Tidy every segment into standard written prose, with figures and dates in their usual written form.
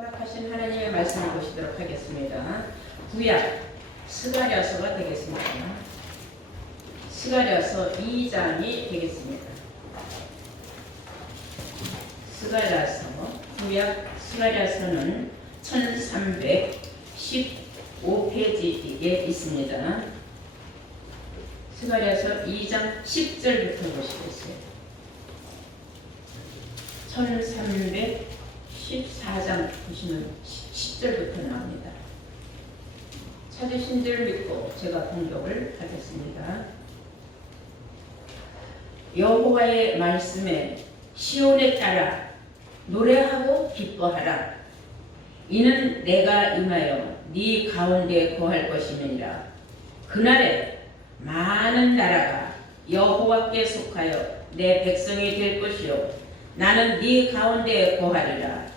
허락하신 하나님의 말씀을 보시도록 하겠습니다. 구약 스가랴서가 되겠습니다. 스가랴서 2장이 되겠습니다. 스가랴서 구약 스가랴서는 1315페이지에 있습니다. 스가랴서 2장 10절부터 보시겠어요. 1314장 보시면 10절부터 나옵니다. 찾으신 줄 믿고 제가 공독을 하겠습니다. 여호와의 말씀에 시온에 따라 노래하고 기뻐하라. 이는 내가 임하여 네 가운데 거할 것임이니라. 그날에 많은 나라가 여호와께 속하여 내 백성이 될 것이요 나는 네 가운데 거하리라.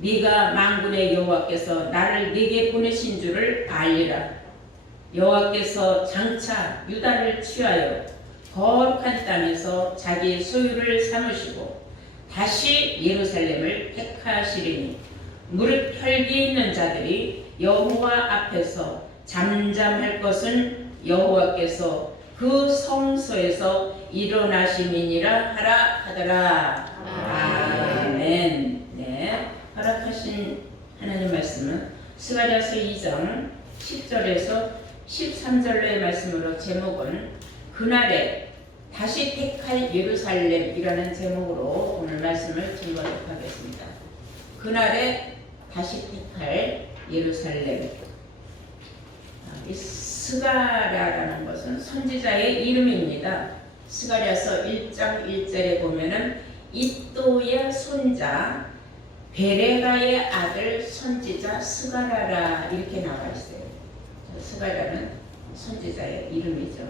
네가 만군의 여호와께서 나를 네게 보내신 줄을 알리라. 여호와께서 장차 유다를 취하여 거룩한 땅에서 자기 소유를 삼으시고 다시 예루살렘을 택하시리니 무릇 혈기 있는 자들이 여호와 앞에서 잠잠할 것은 여호와께서 그 성소에서 일어나심이니라 하더라. 아멘. 네, 허락하신 하나님 말씀은 스가랴서 2장 10절에서 13절의 말씀으로 제목은 그날에 다시 택할 예루살렘이라는 제목으로 오늘 말씀을 증거하도록 하겠습니다. 그날에 다시 택할 예루살렘. 이 스가랴라는 것은 선지자의 이름입니다. 스가랴서 1장 1절에 보면은 이또의 손자 베레가의 아들 선지자 스가랴라 이렇게 나와 있어요. 스가랴는 선지자의 이름이죠.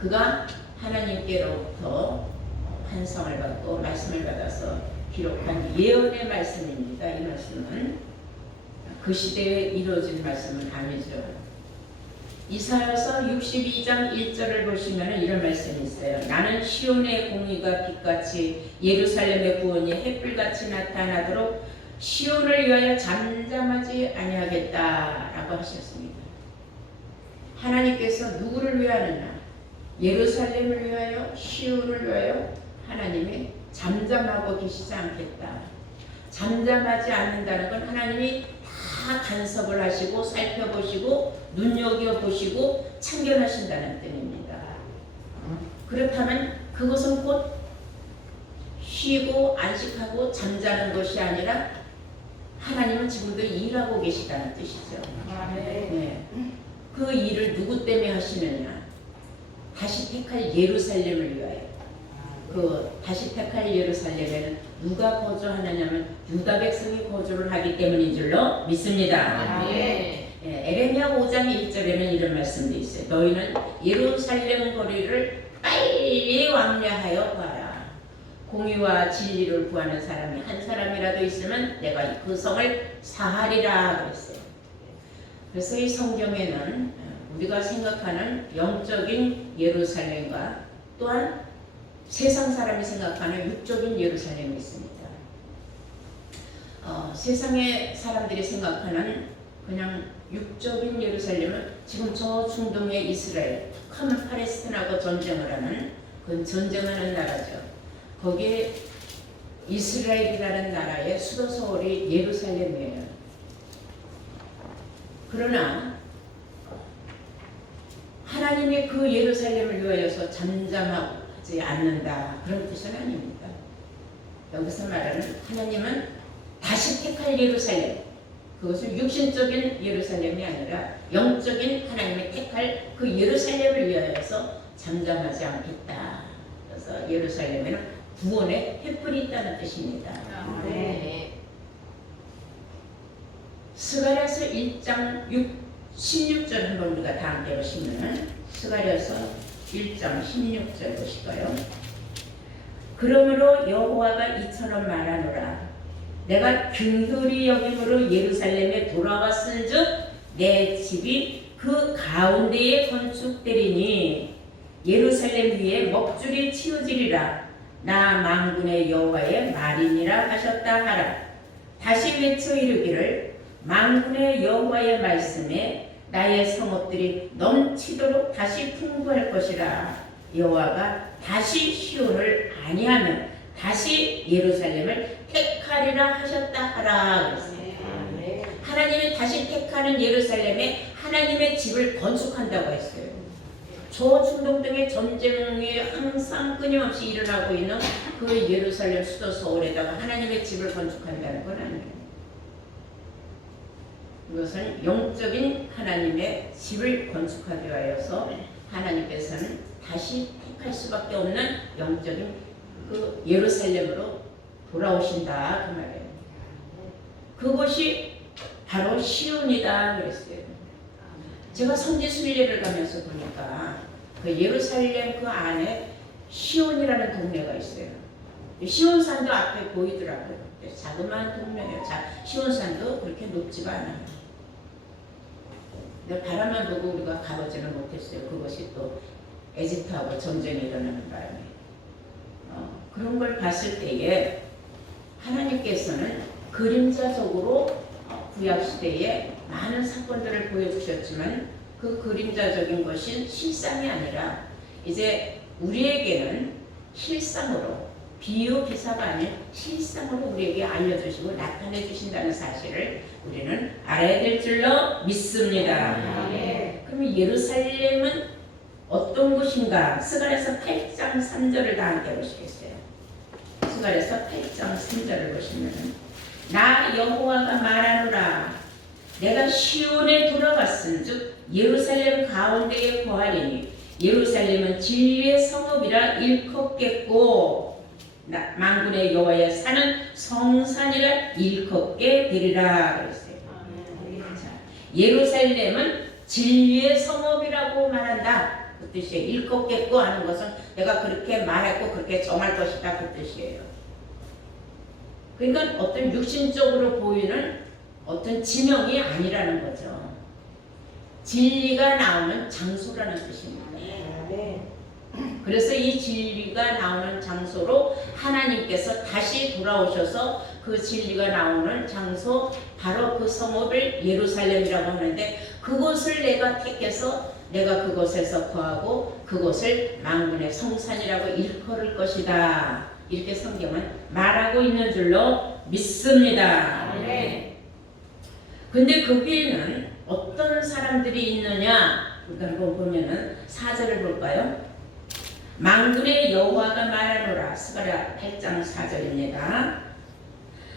그가 하나님께로부터 환상을 받고 말씀을 받아서 기록한 예언의 말씀입니다. 이 말씀은 그 시대에 이루어진 말씀은 아니죠. 이사야서 62장 1절을 보시면 이런 말씀이 있어요. 나는 시온의 공의가 빛같이 예루살렘의 구원이 햇불같이 나타나도록 시온을 위하여 잠잠하지 아니하겠다라고 하셨습니다. 하나님께서 누구를 위하느냐? 예루살렘을 위하여, 시온을 위하여 하나님이 잠잠하고 계시지 않겠다. 잠잠하지 않는다는 건 하나님이 다 간섭을 하시고 살펴보시고 눈여겨보시고 참견하신다는 뜻입니다. 그렇다면 그것은 곧 쉬고 안식하고 잠자는 것이 아니라 하나님은 지금도 일하고 계시다는 뜻이죠. 네. 그 일을 누구 때문에 하시느냐? 다시 택할 예루살렘을 위하여. 그 다시 택할 예루살렘에는 누가 거주하느냐면 유다 백성이 거주를 하기 때문인 줄로 믿습니다. 에레미야 5장 1절에는 이런 말씀도 있어요. 너희는 예루살렘 거리를 빨리 왕래하여 봐라. 공의와 진리를 구하는 사람이 한 사람이라도 있으면 내가 그 성을 사하리라 그랬어요. 그래서 이 성경에는 우리가 생각하는 영적인 예루살렘과 또한 세상 사람이 생각하는 육적인 예루살렘이 있습니다. 세상의 사람들이 생각하는 그냥 육적인 예루살렘은 지금 저 중동의 이스라엘, 북한 팔레스틴하고 전쟁을 하는 그건 전쟁하는 나라죠. 거기에 이스라엘이라는 나라의 수도 서울이 예루살렘이에요. 그러나 하나님이 그 예루살렘을 위하여서 잠잠하지 않는다 그런 뜻은 아닙니다. 여기서 말하는 하나님은 다시 택할 예루살렘, 그것은 육신적인 예루살렘이 아니라 영적인 하나님이 택할 그 예루살렘을 위하여서 잠잠하지 않겠다. 그래서 예루살렘에는 구원의 횃불이 있다는 뜻입니다. 네. 스가랴서 1장 16절 한번 우리가 다 함께 보시면 스가랴서 1장 16절 보실까요? 그러므로 여호와가 이처럼 말하노라. 내가 긍휼히 여김으로 예루살렘에 돌아왔은즉 내 집이 그 가운데에 건축되리니 예루살렘 위에 먹줄이 치우지리라. 나 만군의 여호와의 말이니라 하셨다 하라. 다시 외쳐 이르기를 만군의 여호와의 말씀에 나의 성읍들이 넘치도록 다시 풍부할 것이라. 여호와가 다시 시온을 아니하면 다시 예루살렘을 택하리라 하셨다 하라 그랬어요. 하나님이 다시 택하는 예루살렘에 하나님의 집을 건축한다고 했어요. 저 중동 등의 전쟁이 항상 끊임없이 일어나고 있는 그 예루살렘 수도 서울에다가 하나님의 집을 건축한다는 건 아니에요. 이것은 영적인 하나님의 집을 건축하기 위하여서 하나님께서는 다시 택할 수밖에 없는 영적인 그 예루살렘으로 돌아오신다 그 말이에요. 그것이 바로 시온이다 그랬어요. 제가 선지 순례를 가면서 보니까 그 예루살렘 그 안에 시온이라는 동네가 있어요. 시온산도 앞에 보이더라고요. 자그마한 동네예요. 시온산도 그렇게 높지가 않아요. 근데 바람만 보고 우리가 가보지는 못했어요. 그것이 또 에집트하고 전쟁이 일어나는 바람에 그런 걸 봤을 때에 하나님께서는 그림자적으로 구약시대에 많은 사건들을 보여주셨지만 그 그림자적인 것이 실상이 아니라 이제 우리에게는 실상으로 비유 기사가 아닌 실상으로 우리에게 알려주시고 나타내 주신다는 사실을 우리는 알아야 될 줄로 믿습니다. 그러면 예루살렘은 어떤 곳인가? 스가랴서 8장 3절을 다 함께 보시겠어요? 스가랴서 8장 3절을 보시면 나 여호와가 말하노라 내가 시온에 돌아갔은즉 예루살렘 가운데에 거하리니 예루살렘은 진리의 성읍이라 일컫겠고 만군의 여호와의 산은 성산이라 일컫게 되리라 그랬어요. 자, 예루살렘은 진리의 성읍이라고 말한다 그 뜻이에요. 일컫겠고 하는 것은 내가 그렇게 말했고 그렇게 정할 것이다 그 뜻이에요. 그러니까 어떤 육신적으로 보이는 어떤 지명이 아니라는 거죠. 진리가 나오는 장소라는 뜻입니다. 그래서 이 진리가 나오는 장소로 하나님께서 다시 돌아오셔서 그 진리가 나오는 장소 바로 그 성읍을 예루살렘이라고 하는데 그곳을 내가 택해서 내가 그곳에서 거하고 그곳을 만군의 성산이라고 일컬을 것이다. 이렇게 성경은 말하고 있는 줄로 믿습니다. 근데 거기에는 어떤 사람들이 있느냐? 일단 보면은 4절을 볼까요? 만군의 여호와가 말하노라. 스가랴 8장 4절입니다.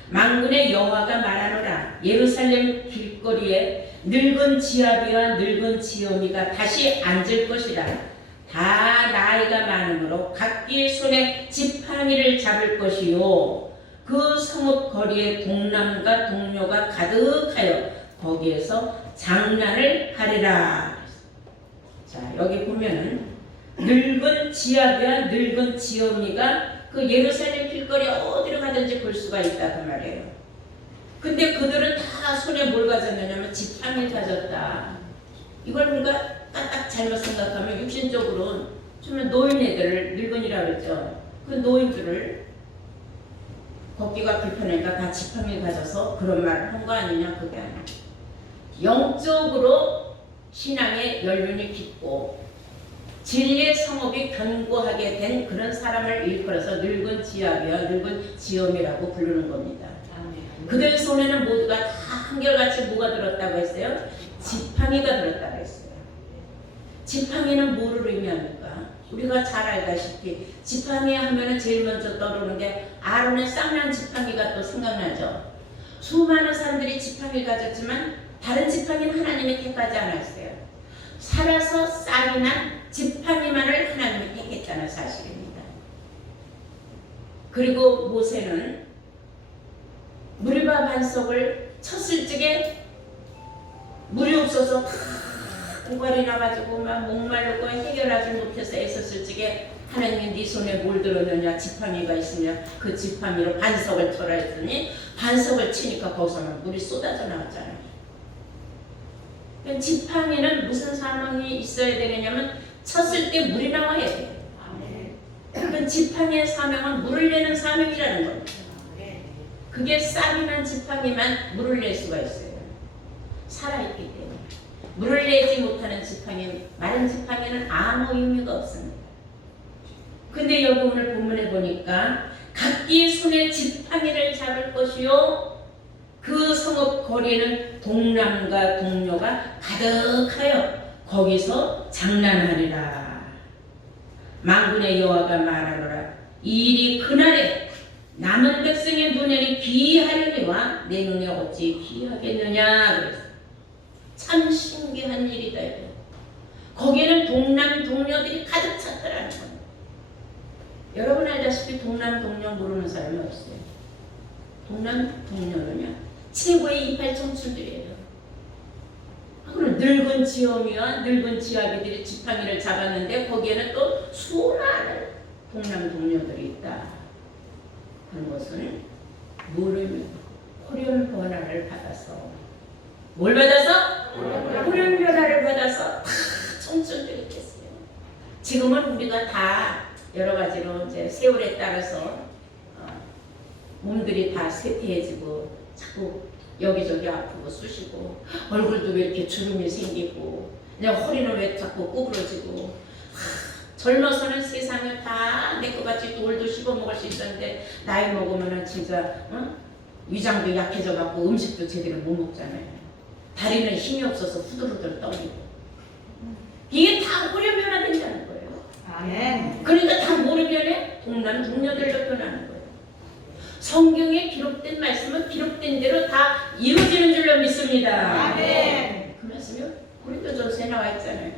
만군의 여호와가 말하노라. 예루살렘 길거리에 늙은 지아비와 늙은 지엄이가 다시 앉을 것이라. 다 나이가 많으므로 각기 손에 지팡이를 잡을 것이요 그 성읍 거리에 동남과 동료가 가득하여 거기에서 장난을 하리라. 자 여기 보면은 늙은 지아비와 늙은 지엄이가 그 예루살렘 길거리 어디로 가든지 볼 수가 있다 그 말이에요. 근데 그들은 다 손에 뭘 가졌느냐면 지팡이를 가졌다. 이걸 우리가 딱 잘못 생각하면 육신적으로는 정말 노인애들을 늙은이라고 그랬죠. 그 노인들을 걷기가 불편하니까 다 지팡이를 가져서 그런 말을 한 거 아니냐 그게 아니야. 영적으로 신앙의 연륜이 깊고 진리의 성읍이 견고하게 된 그런 사람을 일컬어서 늙은 지아비와 늙은 지엄이라고 부르는 겁니다. 그들 손에는 모두가 다 한결같이 뭐가 들었다고 했어요? 지팡이가 들었다고 했어요. 지팡이는 뭐를 의미합니까? 우리가 잘 알다시피 지팡이 하면은 제일 먼저 떠오르는 게 아론의 쌍난 지팡이가 또 생각나죠. 수많은 사람들이 지팡이를 가졌지만 다른 지팡이는 하나님이 택하지 않았어요. 살아서 싹이 난 지팡이만을 하나님이 택했다는 사실입니다. 그리고 모세는 물과 반석을 쳤을 적에 물이 없어서 고갈이 나가지고 막 목말르고 해결하지 못해서 애썼을 적에 하나님이 네 손에 뭘 들었느냐 지팡이가 있으며 그 지팡이로 반석을 쳐라 했더니 반석을 치니까 거기서 막 물이 쏟아져 나왔잖아요. 지팡이는 무슨 사명이 있어야 되느냐면 쳤을 때 물이 나와야 돼요. 그 지팡이의 사명은 물을 내는 사명이라는 겁니다. 그게 쌀이 난 지팡이만 물을 낼 수가 있어요. 살아있기 때문에. 물을 내지 못하는 지팡이, 마른 지팡이는 아무 의미가 없습니다. 근데 여기 오늘 본문에 보니까 각기 손에 지팡이를 잡을 것이요 그 성읍 거리에는 동남과 동료가 가득하여 거기서 장난하리라. 만군의 여호와가 말하노라. 이 일이 그날에 남은 백성의 눈에는 귀하려니와 내 눈에 어찌 귀하겠느냐. 그래서 참 신기한 일이다. 거기에는 동남 동료들이 가득 찼더라는 겁니다. 여러분 알다시피 동남 동료 모르는 사람이 없어요. 동남 동료는요 최고의 이팔 청춘들이에요. 그럼 늙은 지엄이와 늙은 지아비들이 지팡이를 잡았는데 거기에는 또 수많은 동남 동료들이 있다. 그런 것은 모르면 호련 변화를 받아서 뭘 받아서? 호련 변화를 받아서 다 청춘들이 됐어요. 지금은 우리가 다 여러 가지로 이제 세월에 따라서 몸들이 다 쇠퇴해지고 자꾸 여기저기 아프고 쑤시고 얼굴도 왜 이렇게 주름이 생기고 그냥 허리는 왜 자꾸 구부러지고 젊어서는 세상에 다 내 것같이 돌도 씹어 먹을 수 있었는데 나이 먹으면은 진짜 위장도 약해져 갖고 음식도 제대로 못 먹잖아요. 다리는 힘이 없어서 후들후들 떨리고 이게 다 호련 변화된다는 거예요. 아멘. 그러니까 다 뭐로 변해? 동남 동료들로 변하는 거예요. 성경에 기록된 말씀은 기록된 대로 다 이루어지는 줄로 믿습니다. 아멘. 그 말씀이 고린도전서에 나와 있잖아요.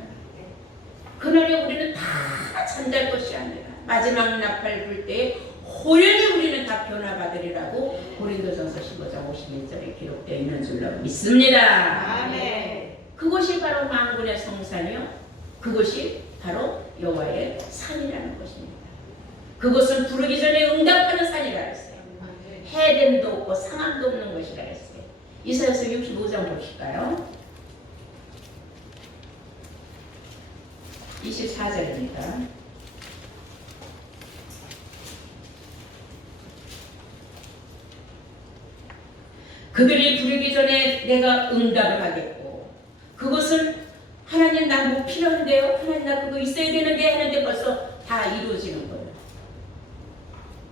그날에 우리는 다 잠잘 것이 아니라 마지막 나팔 불 때에 호련히 우리는 다 변화받으리라고 고린도전서 15장 51절에 기록되어 있는 줄로 믿습니다. 아멘. 그것이 바로 만군의 성산이요 그것이 바로 여호와의 산이라는 것입니다. 그것은 부르기 전에 응답하는 산이라 했어요. 해됨도 없고 상함도 없는 것이라 했어요. 이사야서 65장 보실까요? 24절입니다. 그들이 부르기 전에 내가 응답을 하겠고 그것은 하나님 나 뭐 필요한데요? 하나님 나 그거 있어야 되는데 하는데 벌써 다 이루어지는 거예요.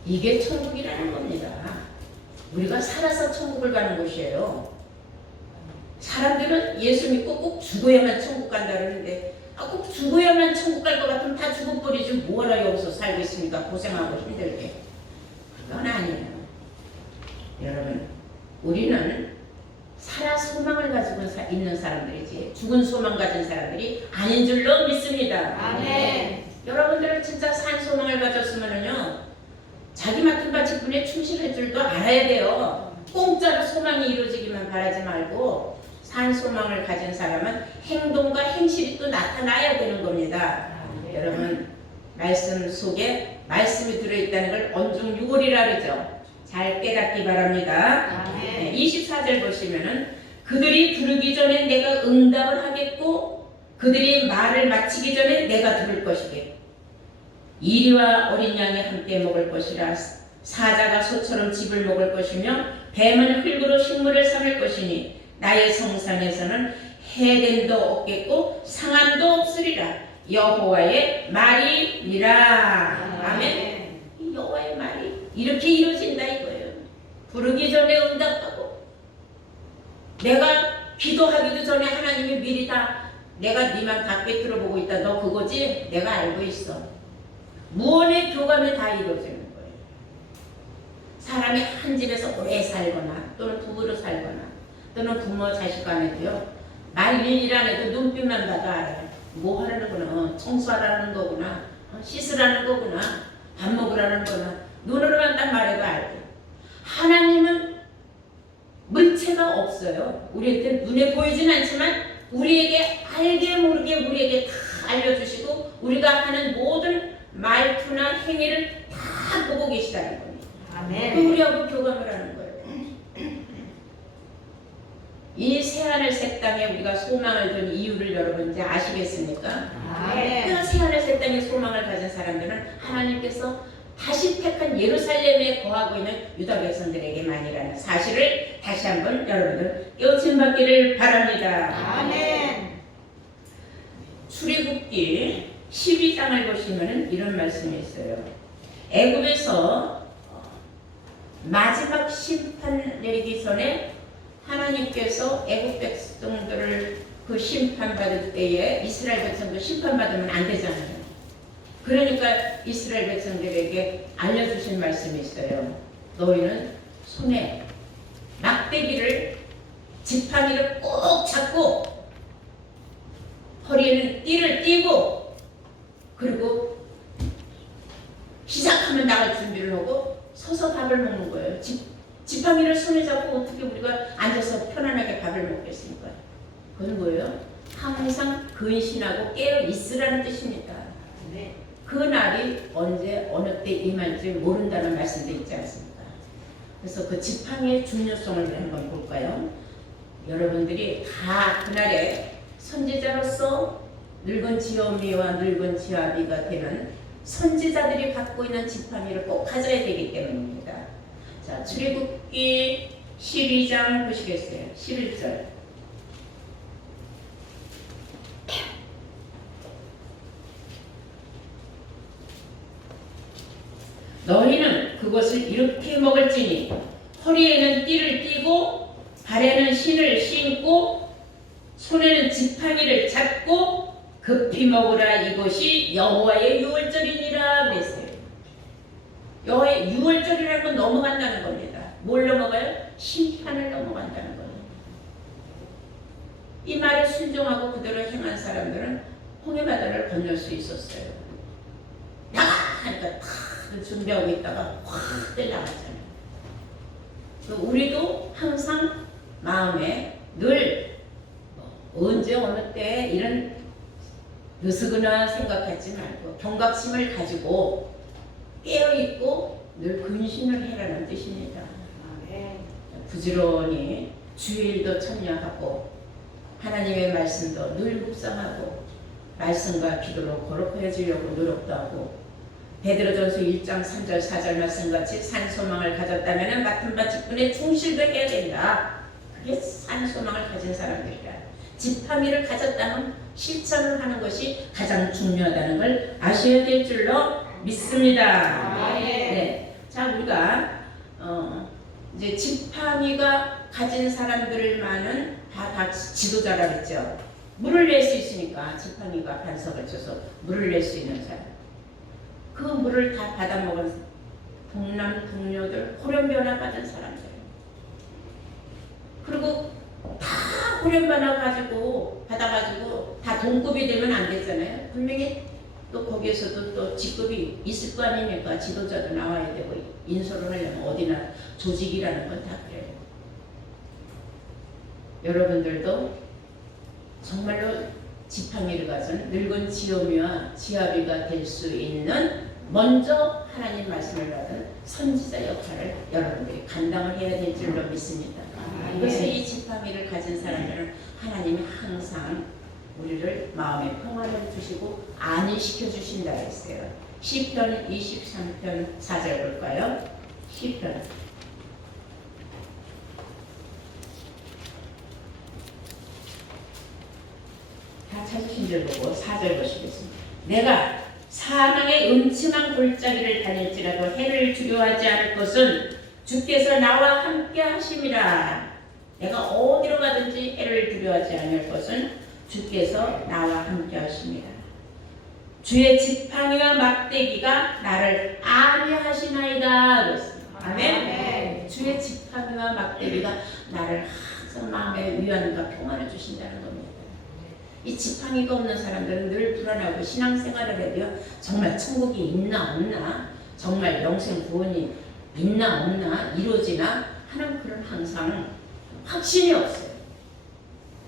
이게 천국이라는 겁니다. 우리가 살아서 천국을 가는 곳이에요. 사람들은 예수 믿고 꼭 죽어야만 천국 간다 그러는데 꼭 죽어야만 천국 갈 것 같으면 다 죽어버리지 뭐하러 여기서 살고 있습니까? 고생하고 힘들게. 그건 아니에요. 여러분 우리는 살아 소망을 가지고 있는 사람들이지 죽은 소망 가진 사람들이 아닌 줄로 믿습니다. 아멘. 여러분들은 진짜 산 소망을 가졌으면요 자기 맡은 바치분에 충실할 줄도 알아야 돼요. 공짜로 소망이 이루어지기만 바라지 말고 산 소망을 가진 사람은 행동과 행실이 또 나타나야 되는 겁니다. 여러분 말씀 속에 말씀이 들어있다는 걸 언중유골이라 그러죠. 잘 깨닫기 바랍니다. 24절 보시면은 그들이 부르기 전에 내가 응답을 하겠고 그들이 말을 마치기 전에 내가 들을 것이게 이리와 어린 양이 함께 먹을 것이라 사자가 소처럼 집을 먹을 것이며 뱀은 흙으로 식물을 삼을 것이니 나의 성산에서는 해됨도 없겠고 상함도 없으리라. 여호와의 말이니라. 아멘. 이 여호와의 말이 이렇게 이루어진다 이거예요. 부르기 전에 응답하고 내가 기도하기도 전에 하나님이 미리 다 내가 네만 다 꿰뚫어 보고 있다. 너 그거지? 내가 알고 있어. 무언의 교감이 다 이루어지는 거예요. 사람이 한 집에서 오래 살거나 또는 부부로 살거나 또는 부모 자식 간에도요. 말 1일 안 해도 눈빛만 봐도 알아요. 뭐 하라는 거구나. 청소하라는 거구나. 씻으라는 거구나. 밥 먹으라는 거구나. 눈으로만 딱 말해도 알고. 하나님은 물체가 없어요. 우리한테 눈에 보이진 않지만 우리에게 알게 모르게 우리에게 다 알려주시고 우리가 하는 모든 말투나 행위를 다 보고 계시다는 겁니다. 아멘. 우리하고 교감을 하는 거예요. 이 새하늘 새 땅에 우리가 소망을 둔 이유를 여러분 이제 아시겠습니까? 아멘. 그 새하늘 새 땅에 소망을 가진 사람들은 하나님께서 다시 택한 예루살렘에 거하고 있는 유다 백성들에게만이라는 사실을 다시 한번 여러분들 깨우침 받기를 바랍니다. 아멘. 출애굽기 12장을 보시면 이런 말씀이 있어요. 애굽에서 마지막 심판 내리기 전에 하나님께서 애굽 백성들을 그 심판받을 때에 이스라엘 백성도 심판받으면 안 되잖아요. 그러니까 이스라엘 백성들에게 알려주신 말씀이 있어요. 너희는 손에 막대기를 지팡이를 꼭 잡고 허리에는 띠를 띠고 그리고 시작하면 나갈 준비를 하고 서서 밥을 먹는 거예요. 지팡이를 손에 잡고 어떻게 우리가 앉아서 편안하게 밥을 먹겠습니까? 그건 뭐예요? 항상 근신하고 깨어 있으라는 뜻입니다. 네. 그 날이 언제 어느 때 임할지 모른다는 말씀도 있지 않습니까? 그래서 그 지팡이의 중요성을 한번 볼까요? 여러분들이 다 그날에 선지자로서 늙은 지엄이와 늙은 지아비가 되는 선지자들이 갖고 있는 지팡이를 꼭 가져야 되기 때문입니다. 자, 출애굽기 12장 보시겠어요? 11절. 너희는 그것을 이렇게 먹을지니 허리에는 띠를 띠고 발에는 신을 신고 손에는 지팡이를 잡고 급히 먹으라. 이것이 여호와의 유월절이니라 그랬어요. 여호와의 유월절이라는 건 넘어간다는 겁니다. 뭘 넘어가요? 심판을 넘어간다는 거예요. 이 말에 순종하고 그대로 행한 사람들은 홍해바다를 건널 수 있었어요. 나가! 하니까 탁 준비하고 있다가 확 나가잖아요. 우리도 항상 마음에 늘 언제 어느 때 이런 느스그나 생각하지 말고 경각심을 가지고 깨어있고 늘 근신을 해라는 뜻입니다. 아멘. 부지런히 주일도 참여하고 하나님의 말씀도 늘 묵상하고 말씀과 기도로 거룩해지려고 노력도 하고 베드로전서 1장 3절 4절 말씀같이 산소망을 가졌다면 맡은 바 직분에 충실도 해야 된다. 그게 산소망을 가진 사람들이다. 지팡이를 가졌다면 실천을 하는 것이 가장 중요하다는 걸 아셔야 될 줄로 믿습니다. 네. 자, 우리가 이제 지팡이가 가진 사람들만은 다 지도자라 그랬죠. 물을 낼 수 있으니까 지팡이가 반석을 쳐서 물을 낼 수 있는 사람. 그 물을 다 받아먹은 동남 동료들 호련변화 받은 사람들. 그리고 다 호련변화 가지고 받아가지고 다 동급이 되면 안 되잖아요. 분명히 또 거기에서도 또 직급이 있을 거 아닙니까? 지도자도 나와야 되고 인솔을 하려면 어디나 조직이라는 건 다 그래요. 여러분들도 정말로 지팡이를 가진 늙은 지엄이와 지아비가 될 수 있는 먼저 하나님 말씀을 받은 선지자 역할을 여러분들이 감당을 해야 될 줄로 믿습니다. 그래서 이 지팡이를 가진 사람들은 하나님이 항상 우리를 마음에 평안을 주시고 안위시켜 주신다 했어요. 시편 23편 4절 볼까요? 시편 다 찾으신 줄 보고 4절 보시겠습니다. 내가 사망의 음침한 골짜기를 다닐지라도 해를 두려워하지 않을 것은 주께서 나와 함께 하심이라. 내가 어디로 가든지 해를 두려워하지 않을 것은 주께서 나와 함께 하심이라. 주의 지팡이와 막대기가 나를 안위하시나이다 그랬습니다. 아멘. 주의 지팡이와 막대기가 나를 항상 마음의 위안과 평안을 주신다는 겁니다. 이 지팡이가 없는 사람들은 늘 불안하고 신앙생활을 해도요, 정말 천국이 있나 없나, 정말 영생 구원이 있나 없나, 이루어지나 하는 그런 항상 확신이 없어요.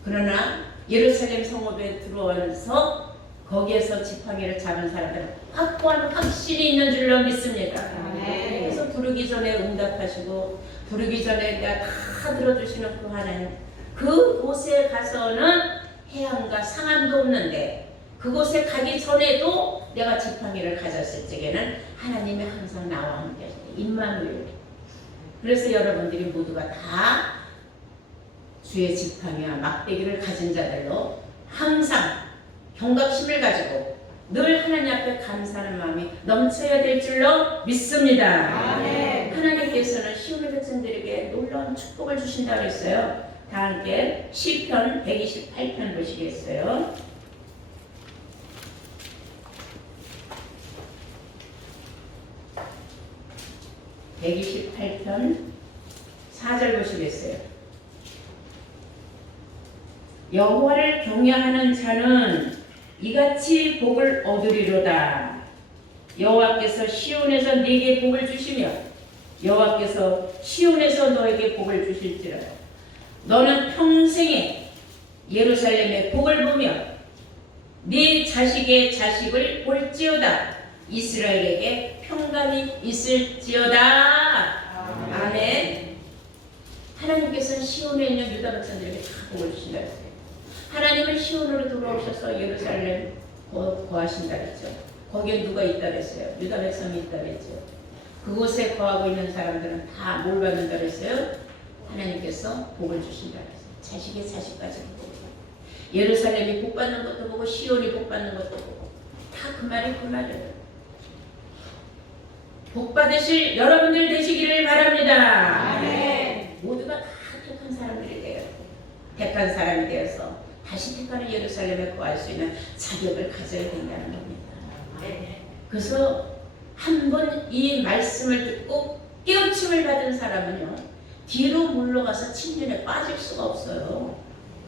그러나 예루살렘 성읍에 들어와서 거기에서 지팡이를 잡은 사람들은 확고한 확신이 있는 줄로 믿습니다. 그래서 부르기 전에 응답하시고 부르기 전에 다 들어주시는 그 하나님, 그 곳에 가서는 해함과 상함도 없는데 그곳에 가기 전에도 내가 지팡이를 가졌을 적에는 하나님이 항상 나와 함께 하시고 임마누엘. 그래서 여러분들이 모두가 다 주의 지팡이와 막대기를 가진 자들로 항상 경각심을 가지고 늘 하나님 앞에 감사하는 마음이 넘쳐야 될 줄로 믿습니다. 아멘. 하나님께서는 시온의 백성들에게 놀라운 축복을 주신다고 했어요. 다 함께 시편 128편 보시겠어요? (128편) 4절 보시겠어요? 여호와를 경외하는 자는 이같이 복을 얻으리로다. 여호와께서 시온에서 네게 복을 주시며 여호와께서 시온에서 너에게 복을 주실지라. 너는 평생에 예루살렘의 복을 보며 네 자식의 자식을 볼지어다. 이스라엘에게 평강이 있을지어다. 아멘. 하나님께서는 시온에 있는 유다 백성들에게 다 복을 주신다 했어요. 하나님은 시온으로 돌아오셔서 예루살렘 거하신다 했죠. 거기에 누가 있다 했어요? 유다 백성이 있다 했죠. 그곳에 거하고 있는 사람들은 다 뭘 받는다 했어요? 하나님께서 복을 주신다 했어요. 자식의 자식까지 복을 받고, 예루살렘이 복 받는 것도 보고 시온이 복 받는 것도 보고, 다 그 말이 그 말이에요. 복 받으실 여러분들 되시기를 바랍니다. 아멘. 모두가 다 택한 사람들이 되어, 택한 사람이 되어서 다시 택하는 예루살렘에 거할 수 있는 자격을 가져야 된다는 겁니다. 그래서 한 번 이 말씀을 듣고 깨우침을 받은 사람은요, 뒤로 물러가서 침륜에 빠질 수가 없어요.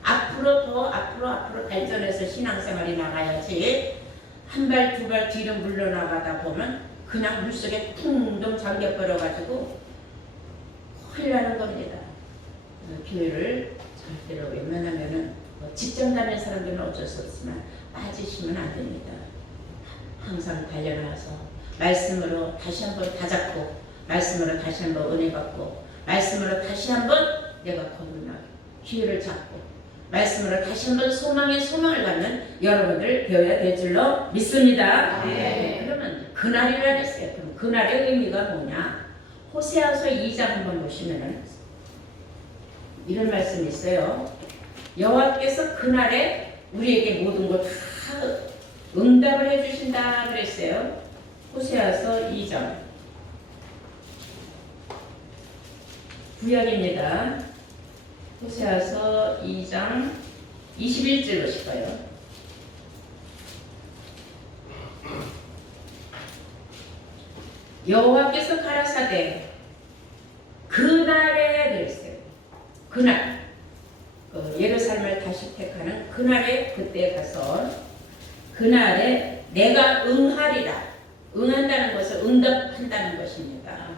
앞으로 더 앞으로 발전해서 신앙생활이 나가야지, 한 발 두 발 뒤로 물러나가다 보면 그냥 물속에 쿵동 잠겨버려가지고 큰일 나는 겁니다. 교회를 절대로 웬만하면은 직장 다니는 사람들은 어쩔 수 없지만 빠지시면 안 됩니다. 항상 달려나와서 말씀으로 다시 한번 다잡고, 말씀으로 다시 한번 은혜 받고, 말씀으로 다시 한번 내가 거듭나게 기회를 잡고, 말씀으로 다시 한번 소망의 소망을 갖는 여러분들 되어야 될 줄로 믿습니다. 네. 그러면 그날이라 했어요. 그럼 그날의 의미가 뭐냐? 호세아서 2장 한번 보시면은 이런 말씀이 있어요. 여호와께서 그날에 우리에게 모든 걸 다 응답을 해주신다 그랬어요. 호세아서 2장 구약입니다. 호세아서 2장 21절 보실까요? 여호와께서 가라사대 그날에 그랬어요. 그날 예루살렘을 다시 택하는 그날에, 그때 가서 그날에 내가 응하리라. 응한다는 것은 응답한다는 것입니다.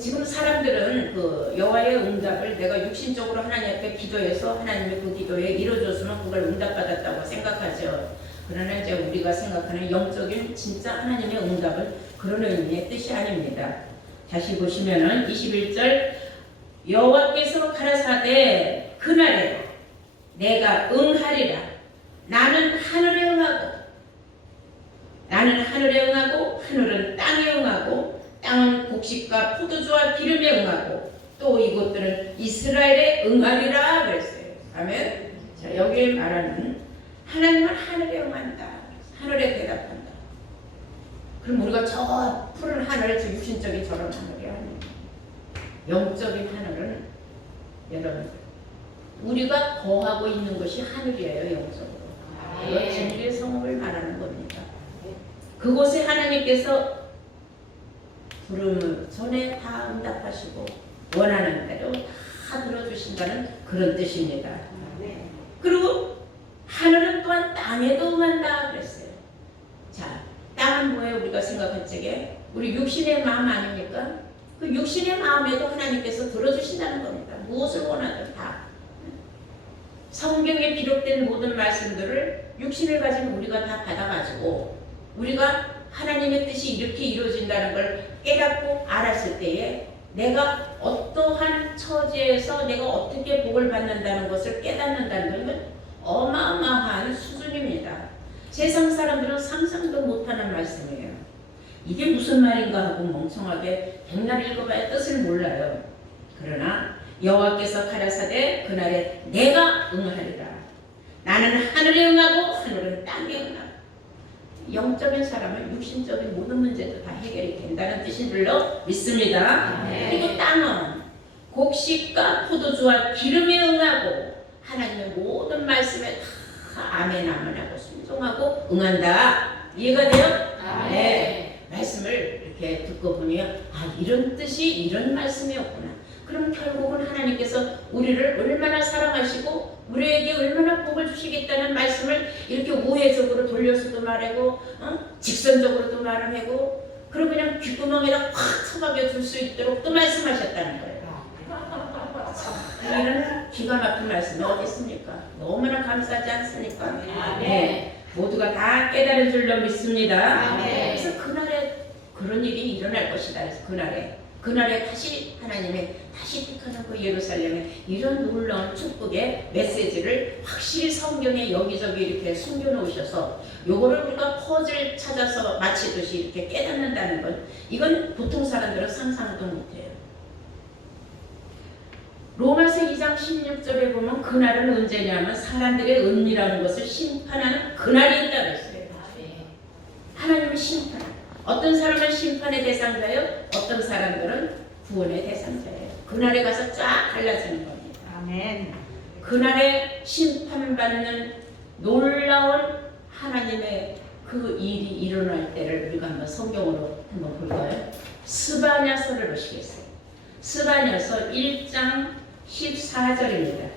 지금 사람들은 그 여호와의 응답을 내가 육신적으로 하나님 앞에 기도해서 하나님의 그 기도에 이루어졌으면 그걸 응답받았다고 생각하죠. 그러나 이제 우리가 생각하는 영적인 진짜 하나님의 응답은 그런 의미의 뜻이 아닙니다. 다시 보시면은 21절 여호와께서 가라사대 그날에 내가 응하리라. 나는 하늘에 응하고, 나는 하늘에 응하고, 하늘은 땅에 응하고, 땅은 곡식과 포도주와 기름에 응하고, 또 이곳들은 이스라엘에 응하리라 그랬어요. 아멘. 자, 여기에 말하는 하나님은 하늘에 응한다. 하늘에 대답한다. 그럼 우리가 저 푸른 하늘, 저 육신적인 저런 하늘이 아닙니다. 영적인 하늘은 여러분 우리가 거하고 있는 것이 하늘이에요. 영적으로. 그거 진리의 성읍을 말하는 겁니다. 그곳에 하나님께서 부름 전에 다 응답하시고 원하는 대로 다 들어주신다는 그런 뜻입니다. 그리고 하늘은 또한 땅에도 응한다 그랬어요. 자, 땅은 뭐예요? 우리가 생각할 적에 우리 육신의 마음 아닙니까? 그 육신의 마음에도 하나님께서 들어주신다는 겁니다. 무엇을 원하든 다. 성경에 기록된 모든 말씀들을 육신을 가진 우리가 다 받아가지고 우리가 하나님의 뜻이 이렇게 이루어진다는 걸 깨닫고 알았을 때에 내가 어떠한 처지에서 내가 어떻게 복을 받는다는 것을 깨닫는다는 것은 어마어마한 수준입니다. 세상 사람들은 상상도 못하는 말씀이에요. 이게 무슨 말인가 하고 멍청하게 백날 읽어봐야 뜻을 몰라요. 그러나 여호와께서 가라사대 그날에 내가 응하리라. 나는 하늘에 응하고 하늘은 땅에 응하고. 영적인 사람은 육신적인 모든 문제도 다 해결이 된다는 뜻인 줄로 믿습니다. 그리고 땅은 곡식과 포도주와 기름에 응하고 하나님의 모든 말씀에 다 아멘 아멘하고 순종하고 응한다. 이해가 돼요? 네. 말씀을 이렇게 듣고 보니 이런 뜻이 이런 말씀이었구나. 그럼 결국은 하나님께서 우리를 얼마나 사랑하시고 우리에게 얼마나 복을 주시겠다는 말씀을 이렇게 우회적으로 돌려서도 말하고 직선적으로도 말하고 그리고 그냥 귓구멍에다 확 처박여 줄 수 있도록 또 말씀하셨다는 거예요. 이런 기가 막힌 말씀이 어디 있습니까? 너무나 감사하지 않습니까? 네. 모두가 다 깨달은 줄로 믿습니다. 그래서 그날에 그런 일이 일어날 것이다. 그래서 그날에 다시 하나님의 다시 택하는 그 예루살렘에 이런 놀라운 축복의 메시지를 확실히 성경에 여기저기 이렇게 숨겨놓으셔서 요거를 우리가 퍼즐 찾아서 맞히듯이 이렇게 깨닫는다는 건 이건 보통 사람들은 상상도 못해요. 로마서 2장 16절에 보면 그날은 언제냐면 사람들의 은밀한 것을 심판하는 그날이 있다고 했어요. 하나님의 심판. 어떤 사람은 심판의 대상자예요. 어떤 사람들은 구원의 대상자예요. 그날에 가서 쫙 갈라지는 겁니다. 아멘. 그날에 심판받는 놀라운 하나님의 그 일이 일어날 때를 우리가 한번 성경으로 한번 볼까요? 스바냐서를 보시겠어요. 스바냐서 1장 14절입니다.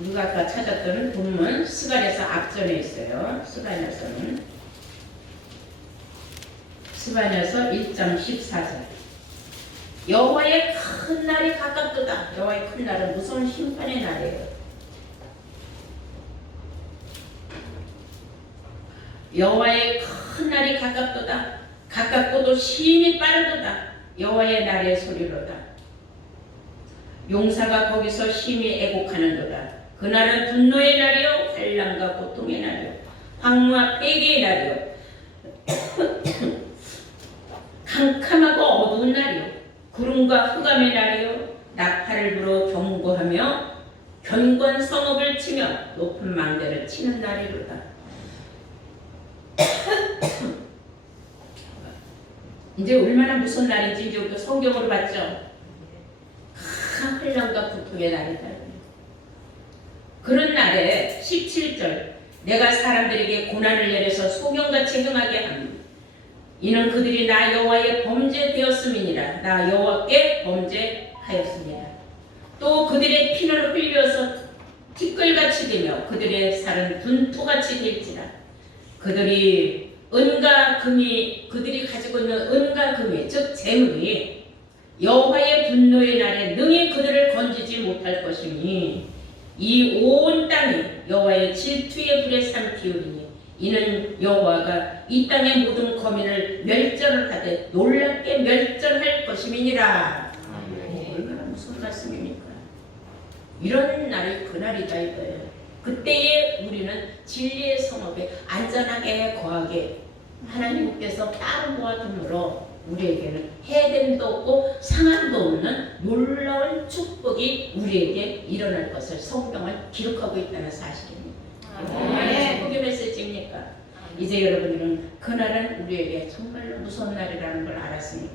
우리가 아까 찾았던 본문 스갈에서 앞전에 있어요. 스바냐서 1장 14절. 여호와의 큰 날이 가깝도다. 여호와의 큰 날은 무서운 심판의 날이에요. 여호와의 큰 날이 가깝도다. 가깝고도 심히 빠르도다. 여호와의 날의 소리로다. 용사가 거기서 심히 애곡하는도다. 그날은 분노의 날이요 환난과 고통의 날이요 황무와 폐기의 날이요 캄캄하고 어두운 날이요 구름과 흑암의 날이요 나팔을 불어 경고하며 견고한 성읍을 치며 높은 망대를 치는 날이로다. 이제 얼마나 무슨 날인지 이제 우리가 성경으로 봤죠. 큰 환난과 고통의 날이다. 그런 날에 17절 내가 사람들에게 고난을 내려서 소경같이 행하게 함. 이는 그들이 나 여호와의 범죄되었음이니라. 나 여호와께 범죄하였습니다. 또 그들의 피를 흘려서 티끌같이 되며 그들의 살은 분토같이 될지라. 그들이 가지고 있는 은과 금이 즉 재물이 여호와의 분노의 날에 능히 그들을 건지지 못할 것이니 이 온 땅이 여호와의 질투의 불에 삼키우리니 이는 여호와가 이 땅의 모든 거민을 멸절을 하되 놀랍게 멸절할 것임이니라. 얼마나 무슨 말씀입니까? 이런 날이 그날이다 이거예요. 그때에 우리는 진리의 성읍에 안전하게 거하게 하나님께서 따로 모아둠으로 우리에게는 해됨도 없고 상함도 없는 놀라운 축복이 우리에게 일어날 것을 성경은 기록하고 있다는 사실입니다. 얼마나 축복의 메시지입니까? 이제 여러분들은 그날은 우리에게 정말로 무서운 날이라는 걸 알았습니다.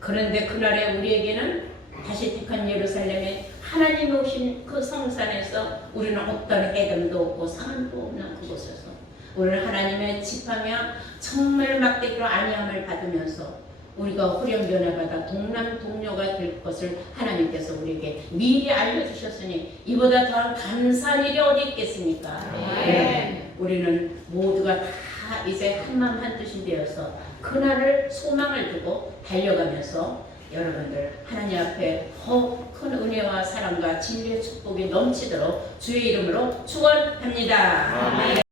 그런데 그날에 우리에게는 다시 택한 예루살렘에 하나님이 오신 그 성산에서 우리는 어떤 해됨도 없고 상함도 없는 그곳에서 우리는 하나님의 집하며 정말 막대기로 안위함을 받으면서 우리가 후련변화받아 동남동료가 될 것을 하나님께서 우리에게 미리 알려주셨으니 이보다 더한 감사한 일이 어디 있겠습니까? 네. 우리는 모두가 다 이제 한마음 한뜻이 되어서 그날을 소망을 두고 달려가면서 여러분들 하나님 앞에 더 큰 은혜와 사랑과 진리의 축복이 넘치도록 주의 이름으로 축원합니다.